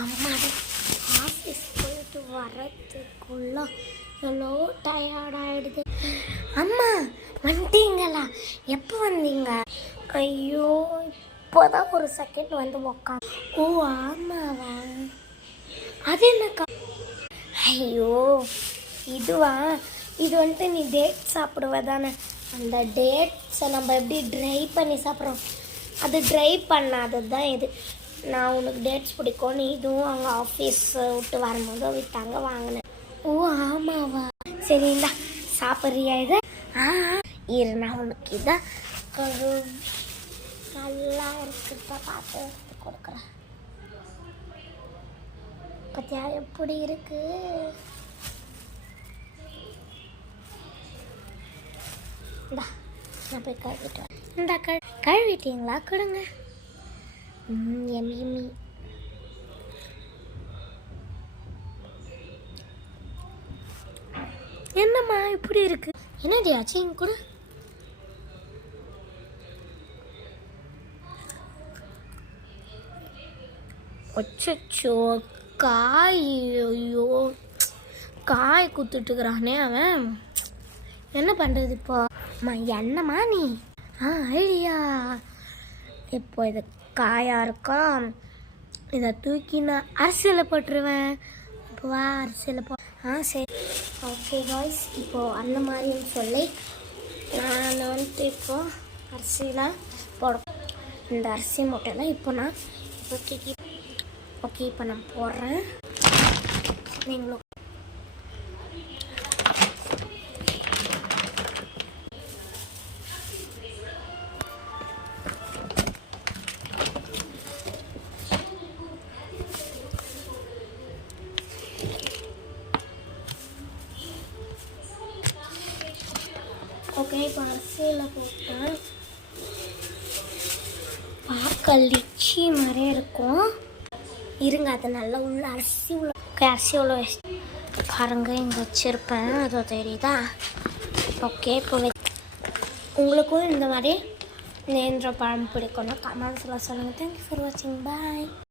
அம்மாடி ஆஃபீஸ் போயிட்டு வரத்துக்குள்ள எவ்வளோ டயர்டாகிடுது. அம்மா வந்துட்டீங்களா? எப்போ வந்தீங்க? ஐயோ இப்போதான் ஒரு செகண்ட் வந்து உக்காந்து. ஓ ஆமாவா, அது என்னக்கா? ஐயோ இதுவா, இது வந்துட்டு நீ டேட் சாப்பிடுவதானே. அந்த டேட்ஸை நம்ம எப்படி ட்ரை பண்ணி சாப்பிட்றோம், அது ட்ரை பண்ணாதது தான் இது. நான் உனக்கு டேட்ஸ் பிடிக்கும்னு இதுவும் அவங்க ஆஃபீஸ் விட்டு வரும்போது விட்டாங்க, வாங்கினேன். ஓ ஆமாவா, சரி இந்தா சாப்பிட்றியா இதை? இரு நான் உனக்கு இதை நல்லா இருக்குதா பார்த்து எடுத்து கொடுக்குறேன். பத்தியா எப்படி இருக்கு? இந்தா நான் போய் கழுவிட்டு வரேன். இந்த கழுவிட்டீங்களா? கொடுங்க. எம்மி என்னம்மா இப்படி இருக்கு? என்னடி ஆச்சு? இங்க கூட அச்சோ காய், ஐயோ காய் குத்துட்டுக்கிறானே அவன், என்ன பண்ணுறது இப்போ? அம்மா என்னம்மா நீ? ஐடியா, இப்போ இது காயாக இருக்கா, இதை தூக்கி நான் அரிசியில் போட்டுருவேன். இப்போ வா அரிசியில் போ. சரி ஓகே காய்ஸ், இப்போது அந்த மாதிரின்னு சொல்லி நான் வந்துட்டு இப்போது அரிசியில் போட இந்த அரிசி மூட்டைலாம் இப்போ நான் ஓகே இப்போ நான் போடுறேன். நீங்களும் ஓகே இப்போ அரிசியில் போட்டேன். பார்க்க லிச்சி மாதிரி இருக்கும். இருங்க அதை நல்லா உள்ள அரிசி உள்ள பாருங்க இங்கே வச்சுருப்பேன், அது தெரியுதா? ஓகே இப்போ உங்களுக்கும் இந்த மாதிரி நேந்திர பழம் பிடிக்கும்னா கமெண்ட்ஸில் சொல்லுங்கள். தேங்க்யூ ஃபார் வாட்சிங், பாய்.